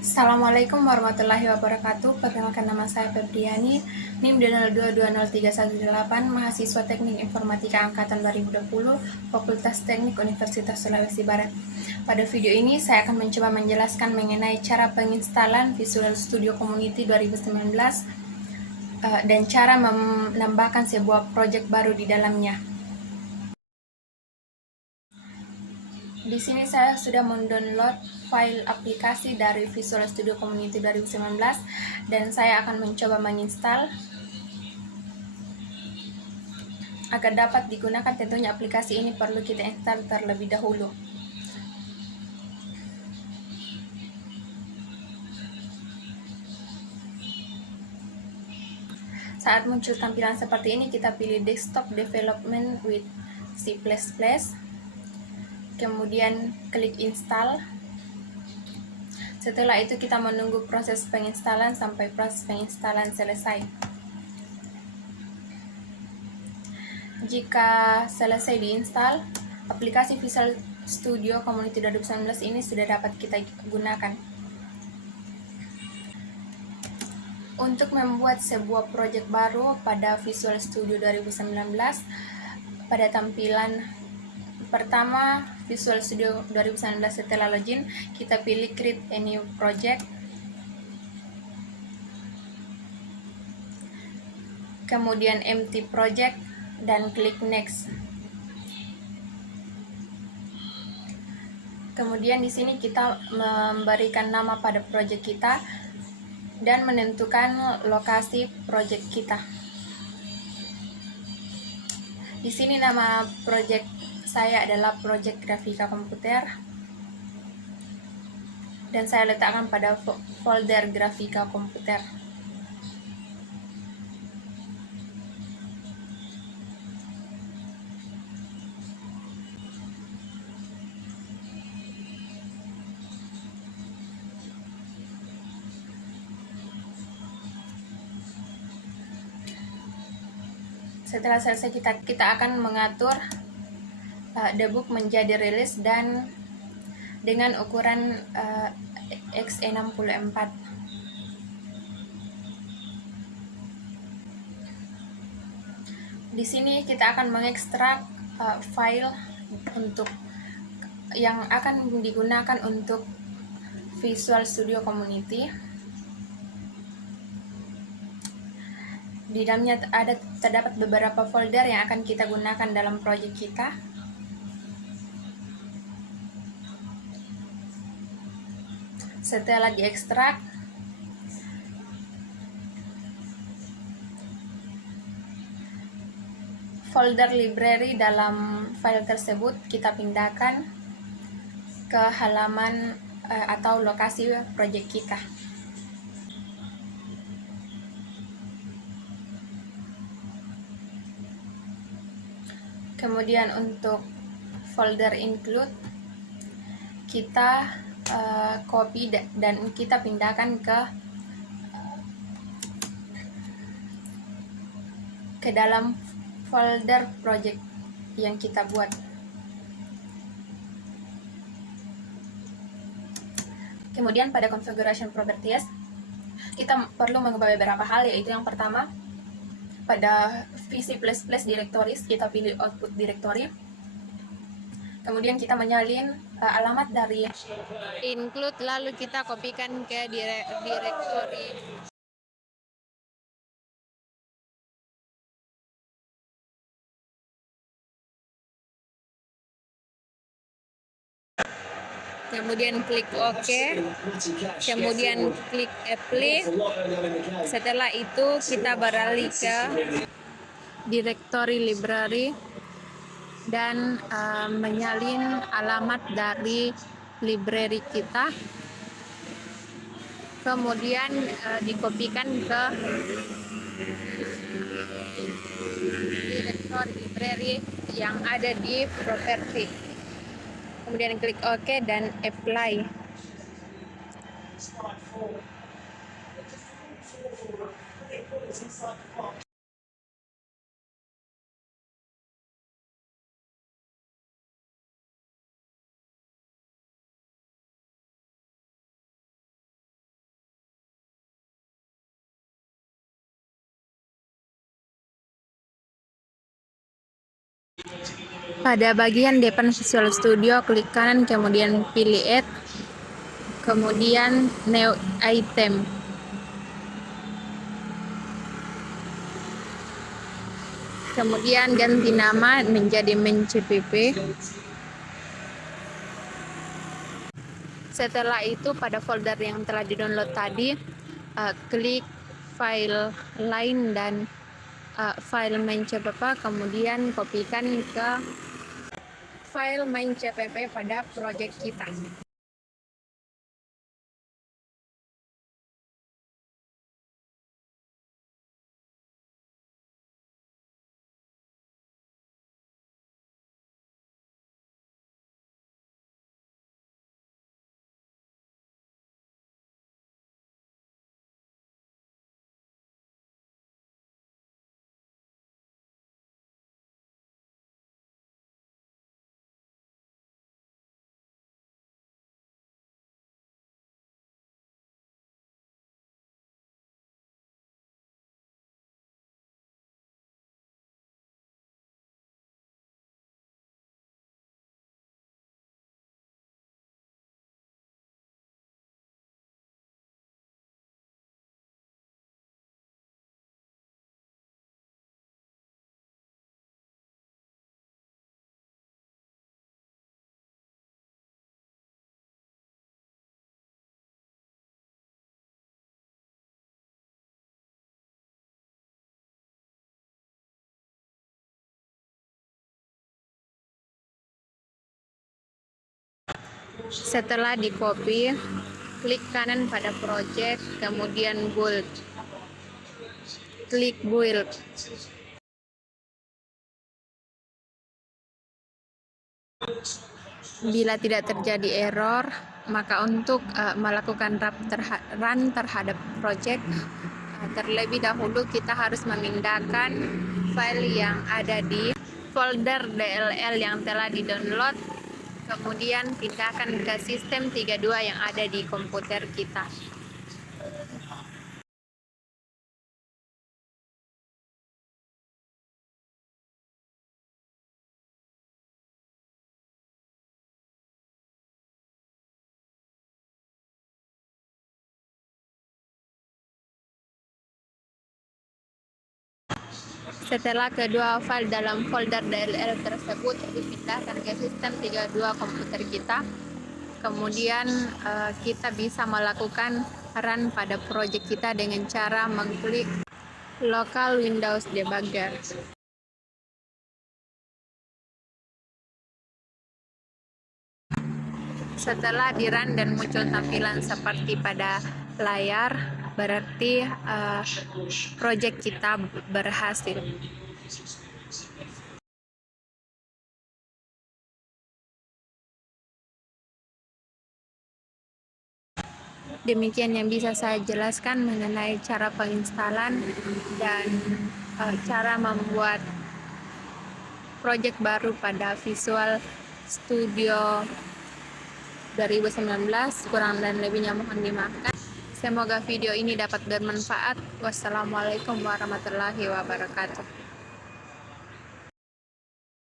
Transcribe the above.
Assalamualaikum warahmatullahi wabarakatuh. Perkenalkan, nama saya Febriani, NIM 202203118, mahasiswa Teknik Informatika angkatan 2020, Fakultas Teknik Universitas Sulawesi Barat. Pada video ini saya akan mencoba menjelaskan mengenai cara penginstalan Visual Studio Community 2019 dan cara menambahkan sebuah proyek baru di dalamnya. Di sini saya sudah mendownload file aplikasi dari Visual Studio Community 2019 dan saya akan mencoba menginstal. Agar dapat digunakan, tentunya aplikasi ini perlu kita install terlebih dahulu. Saat muncul tampilan seperti ini, kita pilih Desktop Development with C++, kemudian klik Install. Setelah itu kita menunggu proses penginstalan sampai proses penginstalan selesai. Jika selesai diinstal, aplikasi Visual Studio Community 2019 ini sudah dapat kita gunakan. Untuk membuat sebuah proyek baru pada Visual Studio 2019, pada tampilan pertama Visual Studio 2019 setelah login, kita pilih Create a New Project. Kemudian Empty Project dan klik Next. Kemudian di sini kita memberikan nama pada proyek kita dan menentukan lokasi proyek kita. Di sini nama proyek saya adalah proyek grafika komputer dan saya letakkan pada folder grafika komputer. Setelah selesai, kita akan mengatur debug menjadi rilis dan dengan ukuran X64. Di sini kita akan mengekstrak file untuk yang akan digunakan untuk Visual Studio Community. Di dalamnya terdapat beberapa folder yang akan kita gunakan dalam proyek kita. Setelah diekstrak, folder library dalam file tersebut kita pindahkan ke halaman atau lokasi proyek kita. Kemudian untuk folder include, kita copy dan kita pindahkan ke dalam folder project yang kita buat. Kemudian pada configuration properties, kita perlu mengubah beberapa hal, yaitu yang pertama, pada VC++ directories kita pilih output directory. Kemudian kita menyalin alamat dari include, lalu kita kopikan ke directory kemudian klik OK, kemudian klik Apply. Setelah itu kita beralih ke directory library dan menyalin alamat dari library kita, kemudian dikopikan ke directory library yang ada di property. Kemudian klik OK dan Apply. Pada bagian depan Visual Studio, klik kanan, kemudian pilih Add, kemudian New Item. Kemudian ganti nama menjadi MenCPP. Setelah itu pada folder yang telah di-download tadi, klik file lain dan file MenCPP, kemudian kopikan ke file MenCPP pada project kita. Setelah di copy, klik kanan pada project, kemudian build. Klik build. Bila tidak terjadi error, maka untuk melakukan run terhadap project, terlebih dahulu kita harus memindahkan file yang ada di folder DLL yang telah di-download, kemudian pindahkan ke sistem 32 yang ada di komputer kita. Setelah kedua file dalam folder DLL tersebut dipindahkan ke sistem 32 komputer kita, kemudian kita bisa melakukan run pada project kita dengan cara mengklik local Windows debugger. Setelah di-run dan muncul tampilan seperti pada layar, berarti project kita berhasil. Demikian yang bisa saya jelaskan mengenai cara penginstalan dan cara membuat project baru pada Visual Studio 2019. Kurang dan lebihnya mohon dimaafkan. Semoga video ini dapat bermanfaat. Wassalamualaikum warahmatullahi wabarakatuh.